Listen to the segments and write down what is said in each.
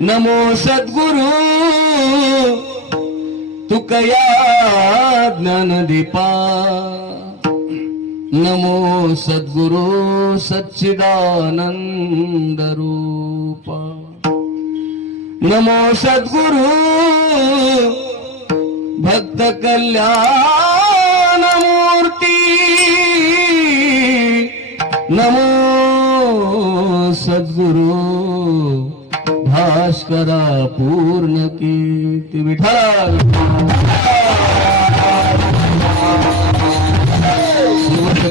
नमो सद्गुरु तुकया ज्ञानदीपा नमो सद्गुरु सच्चिदानंद रूपा नमो सद्गुरु भक्त कल्याण मूर्ती नमो सद्गुरु भास्करा पूर्ण कीर्ती विठ्ठल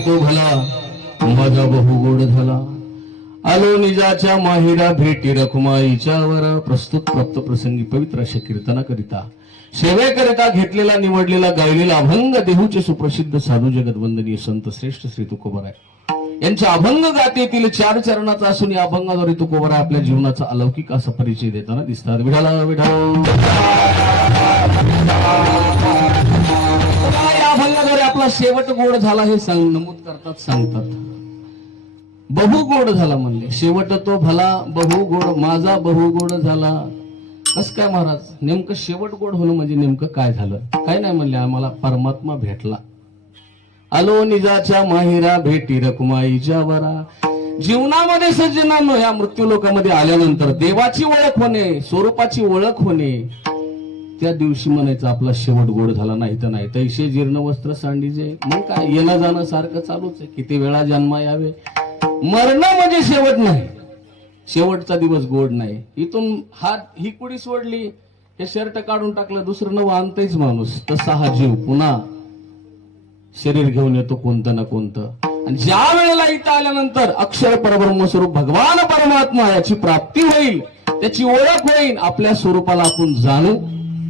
तो भला माझा बहु गोड झाला आलो निजाच्या माहिरा भेटी रखुमाईच्या वर प्रस्तुत प्राप्त प्रसंगी पवित्र अशा कीर्तनाकरिता सेवेकरिता घेतलेला निवडलेला गायलेला अभंग देहूचे सुप्रसिद्ध साधू जगतवंदनीय संत श्रेष्ठ श्री तुकोबराय यांच्या अभंग गाथेतील 4 चरणाचा असून या अभंगाद्वारे तुकोबराय आपल्या जीवनाचा अलौकिक असा परिचय देताना दिसतात. विठाला विठ्ठल या अभंगाद्वारे आपला शेवट गोड झाला हे नमूद करतात, सांगतात. बहु गोड झाला म्हणले, शेवट तो भला बहु गोड, माझा बहु गोड झाला. कस काय महाराज, नेमकं शेवट गोड होणं म्हणजे नेमकं काय झालं? काय नाही म्हणले, आम्हाला परमात्मा भेटला. आलो निजाच्या माहिरा भेटी रखुमाईच्या वरा. जीवनामध्ये सज्जनांनो या मृत्यू लोकांमध्ये आल्यानंतर देवाची ओळख होणे, स्वरूपाची ओळख होणे, त्या दिवशी म्हणायचं आपला शेवट गोड झाला. नाही तर नाही, तैसे जीर्ण वस्त्र सांडीचे. मग काय येणं जाणं सारखं चालूच आहे. किती वेळा जन्मा यावे, मरण म्हणजे शेवट नाही, शेवटचा दिवस गोड नाही. इथून ही कुडी सोडली, हे शर्ट काढून टाकलं, दुसरं नवं आणतच माणूस. तसा हा जीव पुन्हा शरीर घेऊन येतो कोणतं ना कोणतं. आणि ज्या वेळेला इथं आल्यानंतर अक्षर परब्रह्म स्वरूप भगवान परमात्मा याची प्राप्ती होईल, त्याची ओळख होईल, आपल्या स्वरूपाला आपण जाणू,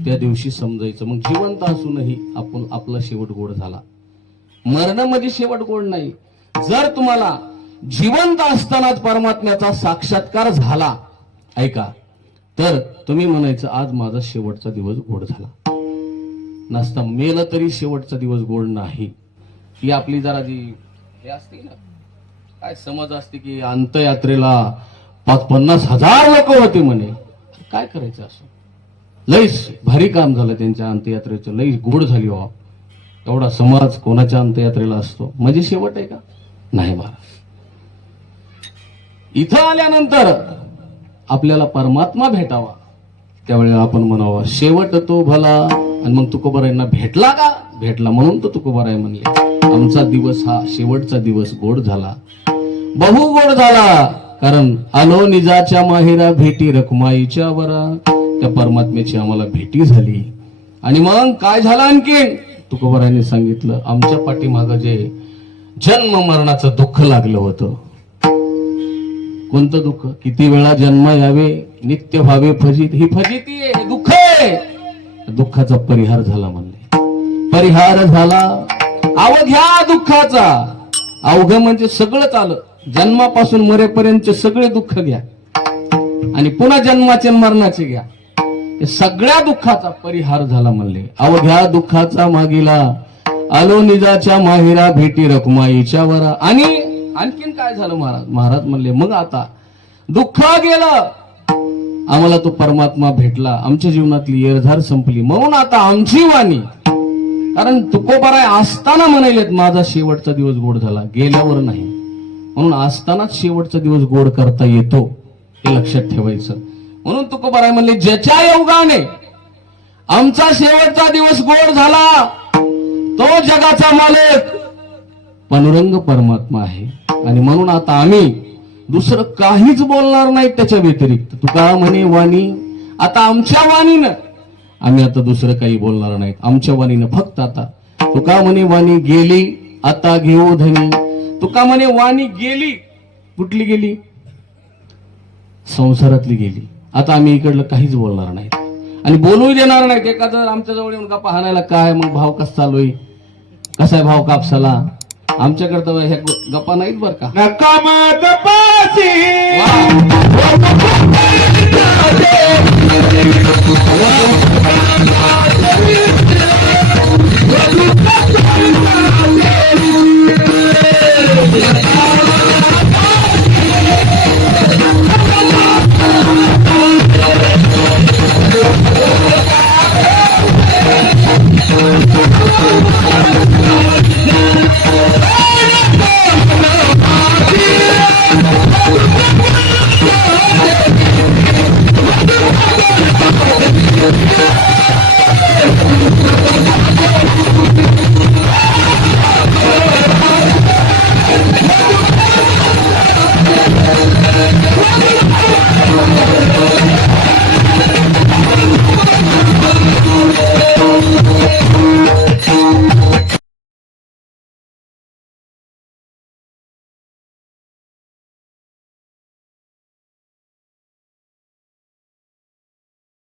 त्या दिवशी समजायचं मग जिवंत असूनही आपण आपला शेवट गोड झाला. मरण म्हणजे शेवट गोड नाही. जर तुम्हाला जिवंत असतानाच परमात्म्याचा साक्षात्कार झाला, ऐका, तर तुम्ही म्हणायचं आज माझा शेवटचा दिवस गोड झाला. नसता मेलं तरी शेवटचा दिवस गोड नाही. ही आपली जरा जी हे असते ना, काय समज असते की अंत्ययात्रेला 50,000 लोक होते म्हणे. काय करायचं असं, लईच भारी काम झालं त्यांच्या अंत्ययात्रेचं, लईच गोड झाली. हो, एवढा समाज कोणाच्या अंत्ययात्रेला असतो म्हणजे शेवट आहे का? नाही महाराज. इथं आल्यानंतर आपल्याला परमात्मा भेटावा, त्यावेळेला आपण म्हणावा शेवट तो भला. आणि मग तुकोबारायांना भेटला का? भेटला, म्हणून तो तुकोबाराय म्हणले आमचा दिवस हा शेवटचा दिवस गोड झाला, बहु गोड झाला. कारण आलो निजाच्या माहेरा भेटी रखुमाईच्या वरा. त्या परमात्म्याची आम्हाला भेटी झाली. आणि मग काय झालं आणखीन? तुकोबारायांनी सांगितलं आमच्या पाठीमागं जे जन्म मरणाचं दुःख लागलं होतं. कोणतं दुःख? किती वेळा जन्म यावे, नित्य व्हावे फजित. ही फजिती आहे, हे दुःख आहे. दुःखाचा परिहार झाला म्हणले, परिहार झाला अवघ्या दुःखाचा. अवघ म्हणजे सगळंच आलं, जन्मापासून मरेपर्यंत सगळे दुःख घ्या आणि पुन्हा जन्माचे मरणाचे घ्या, सगळ्या दुःखाचा परिहार झाला म्हणले. अवघ्या दुःखाचा मागीला आलो निजाच्या माहिरा भेटी रखुमाईच्या वरा. आणि आणखीन काय झालं महाराज? महाराज म्हणले मग आता दुःख गेलं, आम्हाला तो परमात्मा भेटला, आमच्या जीवनातली येरझार संपली. म्हणून आता आमची वाणी, कारण तुकोबाराय असताना म्हणालेत माझा शेवटचा दिवस गोड झाला, गेल्यावर नाही. म्हणून असतानाच शेवटचा दिवस गोड करता येतो, हे लक्षात ठेवायचं. म्हणून तुकोबाराय म्हणले ज्याच्या योगाने आमचा शेवटचा दिवस गोड झाला, तो जगाचा मालक पांडुरंग परमात्मा आहे. आणि म्हणून आता आम्ही दुसरं काहीच बोलणार नाही त्याच्या व्यतिरिक्त. तुका म्हणे वाणी, आता आमच्या वाणीनं आम्ही आता दुसरं काही बोलणार नाही. आमच्या वाणीनं फक्त आता तुका म्हणे वाणी गेली आता घेऊ धनी. तुका म्हणे वाणी गेली, कुठली गेली? संसारातली गेली. आता आम्ही इकडलं काहीच बोलणार नाही आणि बोलू देणार नाहीत. एखादं आमच्या जवळ येऊन गप्पा हाणायला काय मग भाव कसा चालू आहे, कसा आहे भाव कापसाला, आमच्याकडे ह्या गप्पा नाहीत बर का.